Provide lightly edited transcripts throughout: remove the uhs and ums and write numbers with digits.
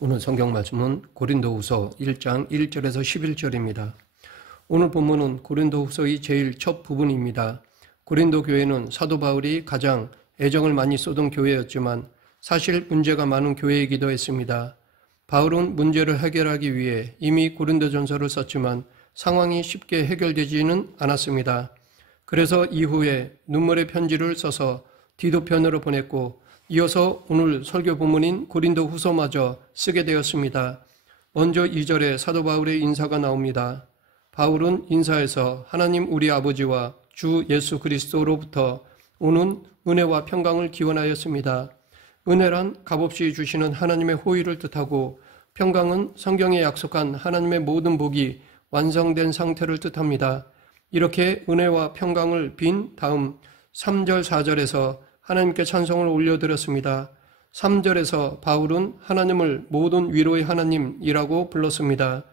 오늘 성경 말씀은 고린도후서 1장 1절에서 11절입니다. 오늘 본문은 고린도후서의 제일 첫 부분입니다. 고린도 교회는 사도 바울이 가장 애정을 많이 쏟은 교회였지만 사실 문제가 많은 교회이기도 했습니다. 바울은 문제를 해결하기 위해 이미 고린도전서를 썼지만 상황이 쉽게 해결되지는 않았습니다. 그래서 이후에 눈물의 편지를 써서 디도편으로 보냈고 이어서 오늘 설교 본문인 고린도후서마저 쓰게 되었습니다. 먼저 2절에 사도 바울의 인사가 나옵니다. 바울은 인사에서 하나님 우리 아버지와 주 예수 그리스도로부터 오는 은혜와 평강을 기원하였습니다. 은혜란 값없이 주시는 하나님의 호의를 뜻하고 평강은 성경에 약속한 하나님의 모든 복이 완성된 상태를 뜻합니다. 이렇게 은혜와 평강을 빈 다음 3절, 4절에서 하나님께 찬송을 올려드렸습니다. 3절에서 바울은 하나님을 모든 위로의 하나님이라고 불렀습니다.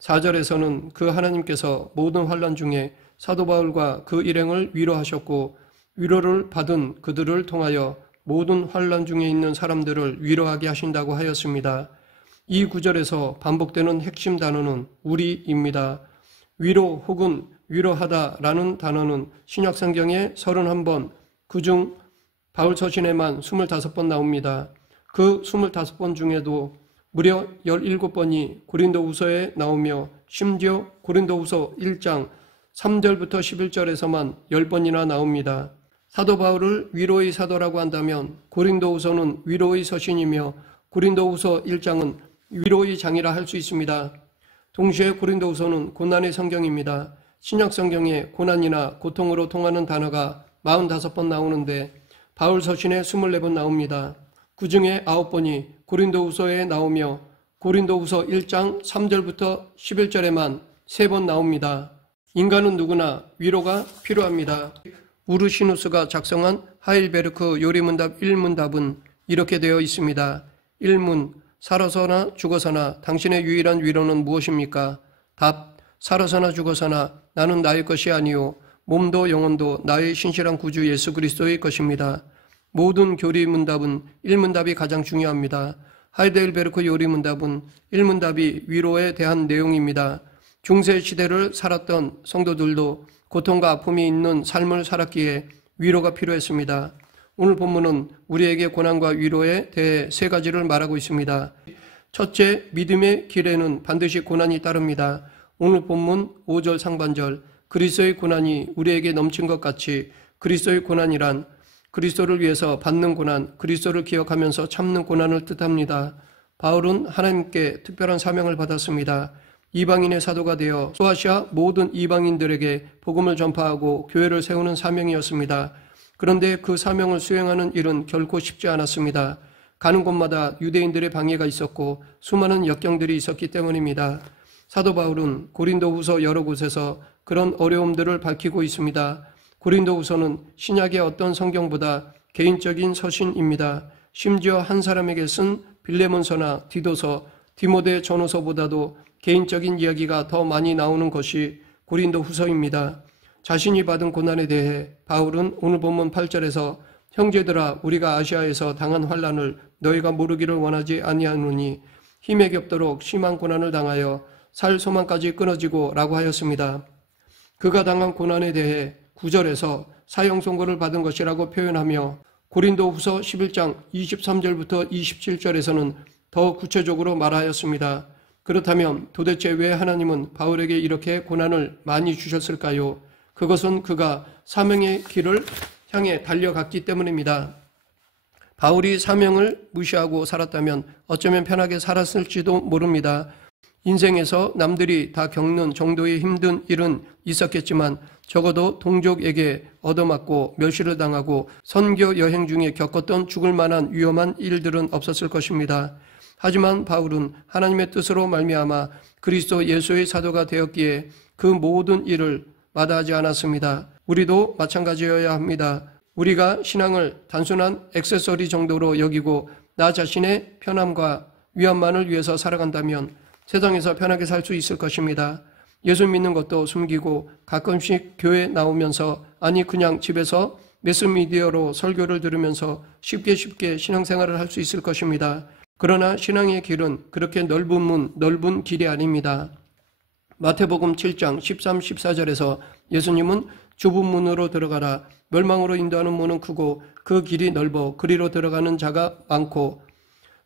4절에서는 그 하나님께서 모든 환난 중에 사도 바울과 그 일행을 위로하셨고 위로를 받은 그들을 통하여 모든 환난 중에 있는 사람들을 위로하게 하신다고 하였습니다. 이 구절에서 반복되는 핵심 단어는 우리입니다. 위로 혹은 위로하다라는 단어는 신약성경에 31번, 그중 바울 서신에만 25번 나옵니다. 그 25번 중에도 무려 17번이 고린도후서에 나오며 심지어 고린도후서 1장 3절부터 11절에서만 10번이나 나옵니다. 사도 바울을 위로의 사도라고 한다면 고린도후서는 위로의 서신이며 고린도후서 1장은 위로의 장이라 할 수 있습니다. 동시에 고린도후서는 고난의 성경입니다. 신약 성경에 고난이나 고통으로 통하는 단어가 45번 나오는데 바울 서신에 24번 나옵니다. 그 중에 9번이 고린도후서에 나오며 고린도후서 1장 3절부터 11절에만 3번 나옵니다. 인간은 누구나 위로가 필요합니다. 우르시누스가 작성한 하일베르크 요리문답 1문답은 이렇게 되어 있습니다. 1문, 살아서나 죽어서나 당신의 유일한 위로는 무엇입니까? 답, 살아서나 죽어서나 나는 나의 것이 아니요 몸도 영혼도 나의 신실한 구주 예수 그리스도의 것입니다. 모든 교리 문답은 1문답이 가장 중요합니다. 하이델베르크 요리 문답은 1문답이 위로에 대한 내용입니다. 중세 시대를 살았던 성도들도 고통과 아픔이 있는 삶을 살았기에 위로가 필요했습니다. 오늘 본문은 우리에게 고난과 위로에 대해 3가지를 말하고 있습니다. 첫째, 믿음의 길에는 반드시 고난이 따릅니다. 오늘 본문 5절 상반절, 그리스도의 고난이 우리에게 넘친 것 같이 그리스도의 고난이란 그리스도를 위해서 받는 고난, 그리스도를 기억하면서 참는 고난을 뜻합니다. 바울은 하나님께 특별한 사명을 받았습니다. 이방인의 사도가 되어 소아시아 모든 이방인들에게 복음을 전파하고 교회를 세우는 사명이었습니다. 그런데 그 사명을 수행하는 일은 결코 쉽지 않았습니다. 가는 곳마다 유대인들의 방해가 있었고 수많은 역경들이 있었기 때문입니다. 사도 바울은 고린도후서 여러 곳에서 그런 어려움들을 밝히고 있습니다. 고린도후서는 신약의 어떤 성경보다 개인적인 서신입니다. 심지어 한 사람에게 쓴 빌레몬서나 디도서, 디모데 전후서보다도 개인적인 이야기가 더 많이 나오는 것이 고린도후서입니다. 자신이 받은 고난에 대해 바울은 오늘 본문 8절에서 형제들아 우리가 아시아에서 당한 환난을 너희가 모르기를 원하지 아니하노니 힘에 겹도록 심한 고난을 당하여 살 소망까지 끊어지고 라고 하였습니다. 그가 당한 고난에 대해 9절에서 사형 선고를 받은 것이라고 표현하며 고린도후서 11장 23절부터 27절에서는 더 구체적으로 말하였습니다. 그렇다면 도대체 왜 하나님은 바울에게 이렇게 고난을 많이 주셨을까요? 그것은 그가 사명의 길을 향해 달려갔기 때문입니다. 바울이 사명을 무시하고 살았다면 어쩌면 편하게 살았을지도 모릅니다. 인생에서 남들이 다 겪는 정도의 힘든 일은 있었겠지만 적어도 동족에게 얻어맞고 멸시를 당하고 선교 여행 중에 겪었던 죽을 만한 위험한 일들은 없었을 것입니다. 하지만 바울은 하나님의 뜻으로 말미암아 그리스도 예수의 사도가 되었기에 그 모든 일을 마다하지 않았습니다. 우리도 마찬가지여야 합니다. 우리가 신앙을 단순한 액세서리 정도로 여기고 나 자신의 편함과 위안만을 위해서 살아간다면 세상에서 편하게 살 수 있을 것입니다. 예수 믿는 것도 숨기고 가끔씩 교회 나오면서 아니 그냥 집에서 매스미디어로 설교를 들으면서 쉽게 신앙생활을 할 수 있을 것입니다. 그러나 신앙의 길은 그렇게 넓은 문, 넓은 길이 아닙니다. 마태복음 7장 13, 14절에서 예수님은 좁은 문으로 들어가라. 멸망으로 인도하는 문은 크고 그 길이 넓어 그리로 들어가는 자가 많고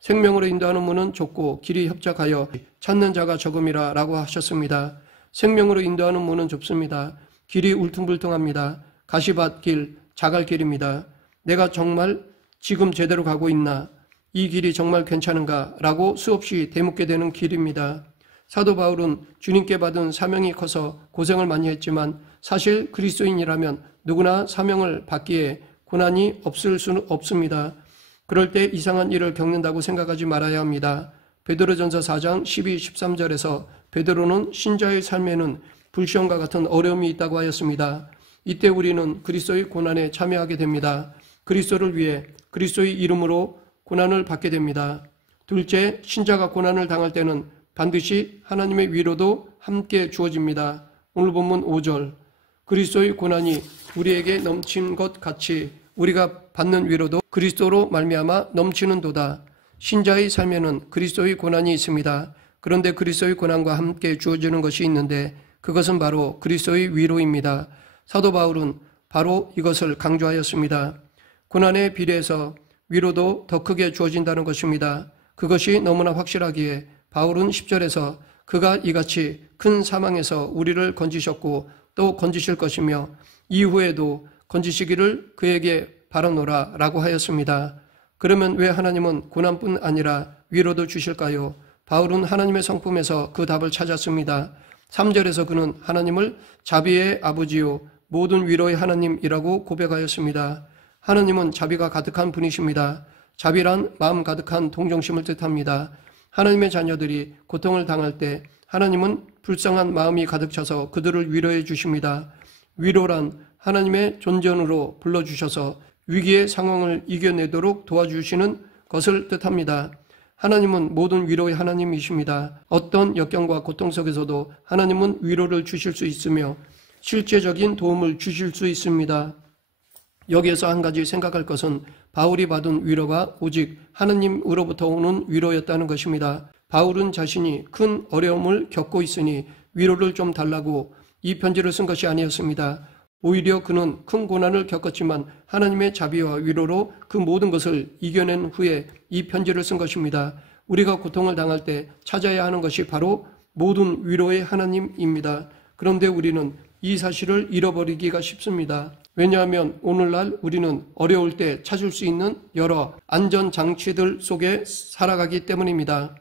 생명으로 인도하는 문은 좁고 길이 협착하여 찾는 자가 적음이라 라고 하셨습니다. 생명으로 인도하는 문은 좁습니다. 길이 울퉁불퉁합니다. 가시밭길, 자갈길입니다. 내가 정말 지금 제대로 가고 있나? 이 길이 정말 괜찮은가? 라고 수없이 되묻게 되는 길입니다. 사도 바울은 주님께 받은 사명이 커서 고생을 많이 했지만 사실 그리스도인이라면 누구나 사명을 받기에 고난이 없을 수는 없습니다. 그럴 때 이상한 일을 겪는다고 생각하지 말아야 합니다. 베드로전서 4장 12, 13절에서 베드로는 신자의 삶에는 불시험과 같은 어려움이 있다고 하였습니다. 이때 우리는 그리스도의 고난에 참여하게 됩니다. 그리스도를 위해 그리스도의 이름으로 고난을 받게 됩니다. 둘째, 신자가 고난을 당할 때는 반드시 하나님의 위로도 함께 주어집니다. 오늘 본문 5절, 그리스도의 고난이 우리에게 넘친 것 같이 우리가 받는 위로도 그리스도로 말미암아 넘치는도다. 신자의 삶에는 그리스도의 고난이 있습니다. 그런데 그리스도의 고난과 함께 주어지는 것이 있는데 그것은 바로 그리스도의 위로입니다. 사도 바울은 바로 이것을 강조하였습니다. 고난에 비례해서 위로도 더 크게 주어진다는 것입니다. 그것이 너무나 확실하기에 바울은 10절에서 그가 이같이 큰 사망에서 우리를 건지셨고 또 건지실 것이며 이후에도 건지시기를 그에게 바라노라 라고 하였습니다. 그러면 왜 하나님은 고난뿐 아니라 위로도 주실까요? 바울은 하나님의 성품에서 그 답을 찾았습니다. 3절에서 그는 하나님을 자비의 아버지요 모든 위로의 하나님이라고 고백하였습니다. 하나님은 자비가 가득한 분이십니다. 자비란 마음 가득한 동정심을 뜻합니다. 하나님의 자녀들이 고통을 당할 때 하나님은 불쌍한 마음이 가득 차서 그들을 위로해 주십니다. 위로란 하나님의 존전으로 불러주셔서 위기의 상황을 이겨내도록 도와주시는 것을 뜻합니다. 하나님은 모든 위로의 하나님이십니다. 어떤 역경과 고통 속에서도 하나님은 위로를 주실 수 있으며 실제적인 도움을 주실 수 있습니다. 여기에서 한 가지 생각할 것은 바울이 받은 위로가 오직 하나님으로부터 오는 위로였다는 것입니다. 바울은 자신이 큰 어려움을 겪고 있으니 위로를 좀 달라고 이 편지를 쓴 것이 아니었습니다. 오히려 그는 큰 고난을 겪었지만 하나님의 자비와 위로로 그 모든 것을 이겨낸 후에 이 편지를 쓴 것입니다. 우리가 고통을 당할 때 찾아야 하는 것이 바로 모든 위로의 하나님입니다. 그런데 우리는 이 사실을 잃어버리기가 쉽습니다. 왜냐하면 오늘날 우리는 어려울 때 찾을 수 있는 여러 안전장치들 속에 살아가기 때문입니다.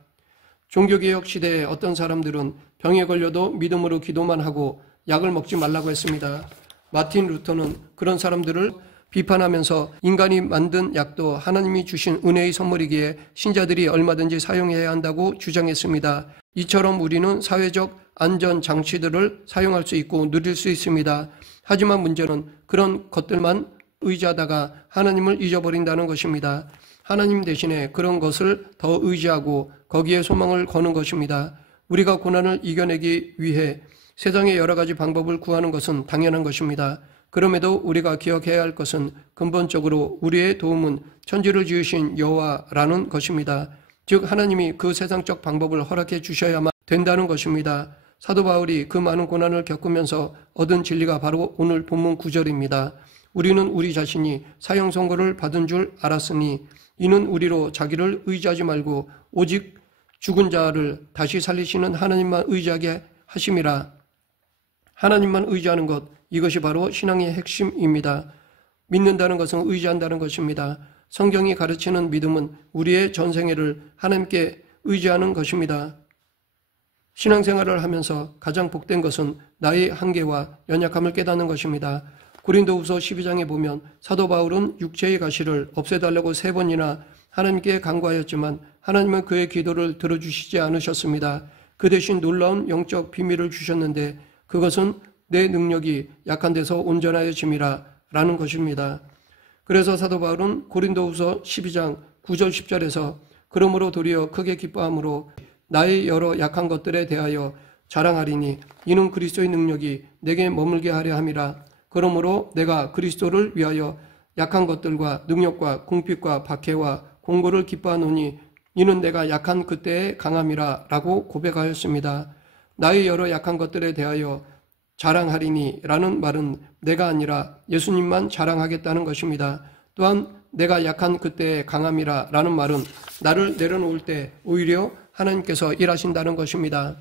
종교개혁 시대에 어떤 사람들은 병에 걸려도 믿음으로 기도만 하고 약을 먹지 말라고 했습니다. 마틴 루터는 그런 사람들을 비판하면서 인간이 만든 약도 하나님이 주신 은혜의 선물이기에 신자들이 얼마든지 사용해야 한다고 주장했습니다. 이처럼 우리는 사회적 안전장치들을 사용할 수 있고 누릴 수 있습니다. 하지만 문제는 그런 것들만 의지하다가 하나님을 잊어버린다는 것입니다. 하나님 대신에 그런 것을 더 의지하고 거기에 소망을 거는 것입니다. 우리가 고난을 이겨내기 위해 세상의 여러 가지 방법을 구하는 것은 당연한 것입니다. 그럼에도 우리가 기억해야 할 것은 근본적으로 우리의 도움은 천지를 지으신 여호와라는 것입니다. 즉 하나님이 그 세상적 방법을 허락해 주셔야만 된다는 것입니다. 사도 바울이 그 많은 고난을 겪으면서 얻은 진리가 바로 오늘 본문 9절입니다. 우리는 우리 자신이 사형 선고를 받은 줄 알았으니 이는 우리로 자기를 의지하지 말고 오직 죽은 자를 다시 살리시는 하나님만 의지하게 하심이라. 하나님만 의지하는 것, 이것이 바로 신앙의 핵심입니다. 믿는다는 것은 의지한다는 것입니다. 성경이 가르치는 믿음은 우리의 전생애를 하나님께 의지하는 것입니다. 신앙생활을 하면서 가장 복된 것은 나의 한계와 연약함을 깨닫는 것입니다. 고린도후서 12장에 보면 사도 바울은 육체의 가시를 없애달라고 3번이나 하나님께 간구하였지만 하나님은 그의 기도를 들어주시지 않으셨습니다. 그 대신 놀라운 영적 비밀을 주셨는데 그것은 내 능력이 약한 데서 온전하여짐이라 라는 것입니다. 그래서 사도 바울은 고린도후서 12장 9절 10절에서 그러므로 도리어 크게 기뻐함으로 나의 여러 약한 것들에 대하여 자랑하리니 이는 그리스도의 능력이 내게 머물게 하려 함이라. 그러므로 내가 그리스도를 위하여 약한 것들과 능력과 궁핍과 박해와 공고를 기뻐하노니 이는 내가 약한 그때의 강함이라 라고 고백하였습니다. 나의 여러 약한 것들에 대하여 자랑하리니 라는 말은 내가 아니라 예수님만 자랑하겠다는 것입니다. 또한 내가 약한 그때의 강함이라 라는 말은 나를 내려놓을 때 오히려 하나님께서 일하신다는 것입니다.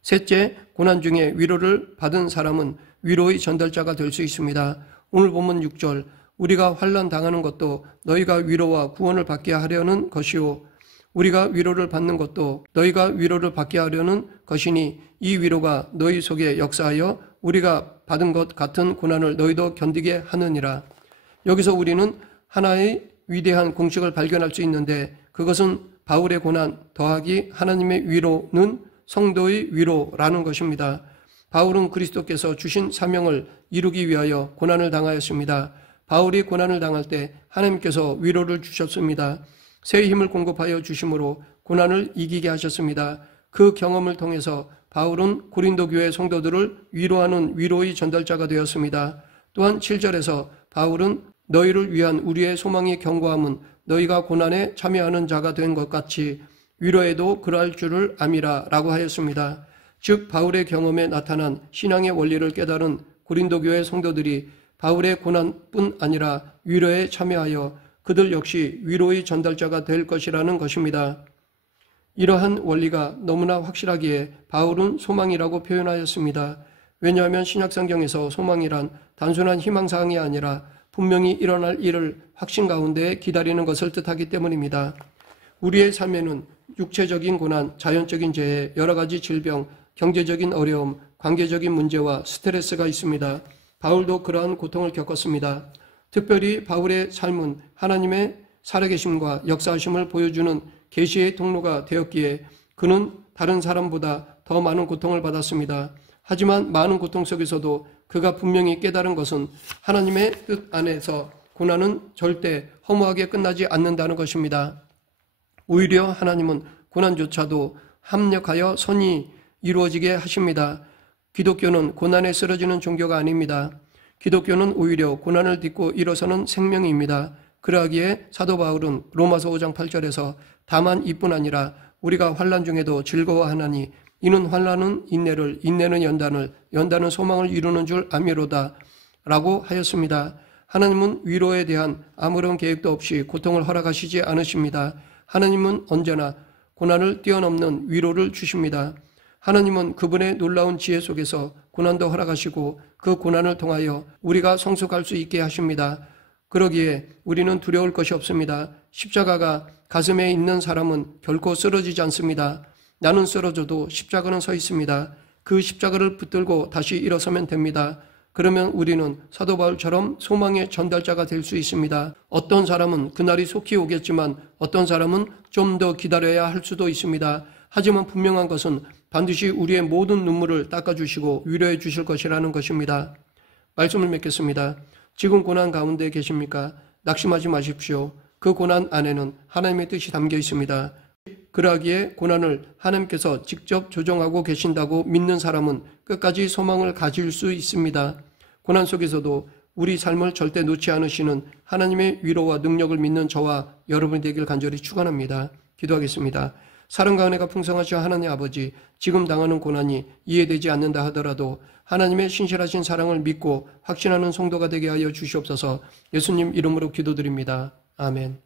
셋째, 고난 중에 위로를 받은 사람은 위로의 전달자가 될 수 있습니다. 오늘 본문 6절, 우리가 환난 당하는 것도 너희가 위로와 구원을 받게 하려는 것이요 우리가 위로를 받는 것도 너희가 위로를 받게 하려는 것이니 이 위로가 너희 속에 역사하여 우리가 받은 것 같은 고난을 너희도 견디게 하느니라. 여기서 우리는 하나의 위대한 공식을 발견할 수 있는데 그것은 바울의 고난 더하기 하나님의 위로는 성도의 위로라는 것입니다. 바울은 그리스도께서 주신 사명을 이루기 위하여 고난을 당하였습니다. 바울이 고난을 당할 때 하나님께서 위로를 주셨습니다. 새 힘을 공급하여 주심으로 고난을 이기게 하셨습니다. 그 경험을 통해서 바울은 고린도 교회 성도들을 위로하는 위로의 전달자가 되었습니다. 또한 7절에서 바울은 너희를 위한 우리의 소망이 견고함은 너희가 고난에 참여하는 자가 된 것 같이 위로에도 그러할 줄을 암이라 라고 하였습니다. 즉 바울의 경험에 나타난 신앙의 원리를 깨달은 고린도 교회 성도들이 바울의 고난뿐 아니라 위로에 참여하여 그들 역시 위로의 전달자가 될 것이라는 것입니다. 이러한 원리가 너무나 확실하기에 바울은 소망이라고 표현하였습니다. 왜냐하면 신약성경에서 소망이란 단순한 희망사항이 아니라 분명히 일어날 일을 확신 가운데 기다리는 것을 뜻하기 때문입니다. 우리의 삶에는 육체적인 고난, 자연적인 재해, 여러 가지 질병, 경제적인 어려움, 관계적인 문제와 스트레스가 있습니다. 바울도 그러한 고통을 겪었습니다. 특별히 바울의 삶은 하나님의 살아계심과 역사하심을 보여주는 계시의 통로가 되었기에 그는 다른 사람보다 더 많은 고통을 받았습니다. 하지만 많은 고통 속에서도 그가 분명히 깨달은 것은 하나님의 뜻 안에서 고난은 절대 허무하게 끝나지 않는다는 것입니다. 오히려 하나님은 고난조차도 합력하여 선이 이루어지게 하십니다. 기독교는 고난에 쓰러지는 종교가 아닙니다. 기독교는 오히려 고난을 딛고 일어서는 생명입니다. 그러하기에 사도 바울은 로마서 5장 8절에서 다만 이뿐 아니라 우리가 환난 중에도 즐거워하나니 이는 환난은 인내를, 인내는 연단을, 연단은 소망을 이루는 줄 아미로다 라고 하였습니다. 하나님은 위로에 대한 아무런 계획도 없이 고통을 허락하시지 않으십니다. 하나님은 언제나 고난을 뛰어넘는 위로를 주십니다. 하나님은 그분의 놀라운 지혜 속에서 고난도 허락하시고 그 고난을 통하여 우리가 성숙할 수 있게 하십니다. 그러기에 우리는 두려울 것이 없습니다. 십자가가 가슴에 있는 사람은 결코 쓰러지지 않습니다. 나는 쓰러져도 십자가는 서 있습니다. 그 십자가를 붙들고 다시 일어서면 됩니다. 그러면 우리는 사도 바울처럼 소망의 전달자가 될 수 있습니다. 어떤 사람은 그날이 속히 오겠지만 어떤 사람은 좀 더 기다려야 할 수도 있습니다. 하지만 분명한 것은 반드시 우리의 모든 눈물을 닦아주시고 위로해 주실 것이라는 것입니다. 말씀을 맺겠습니다. 지금 고난 가운데 계십니까? 낙심하지 마십시오. 그 고난 안에는 하나님의 뜻이 담겨 있습니다. 그러기에 고난을 하나님께서 직접 조정하고 계신다고 믿는 사람은 끝까지 소망을 가질 수 있습니다. 고난 속에서도 우리 삶을 절대 놓지 않으시는 하나님의 위로와 능력을 믿는 저와 여러분이 되길 간절히 축원합니다. 기도하겠습니다. 사랑과 은혜가 풍성하신 하나님 아버지, 지금 당하는 고난이 이해되지 않는다 하더라도 하나님의 신실하신 사랑을 믿고 확신하는 성도가 되게 하여 주시옵소서. 예수님 이름으로 기도드립니다. 아멘.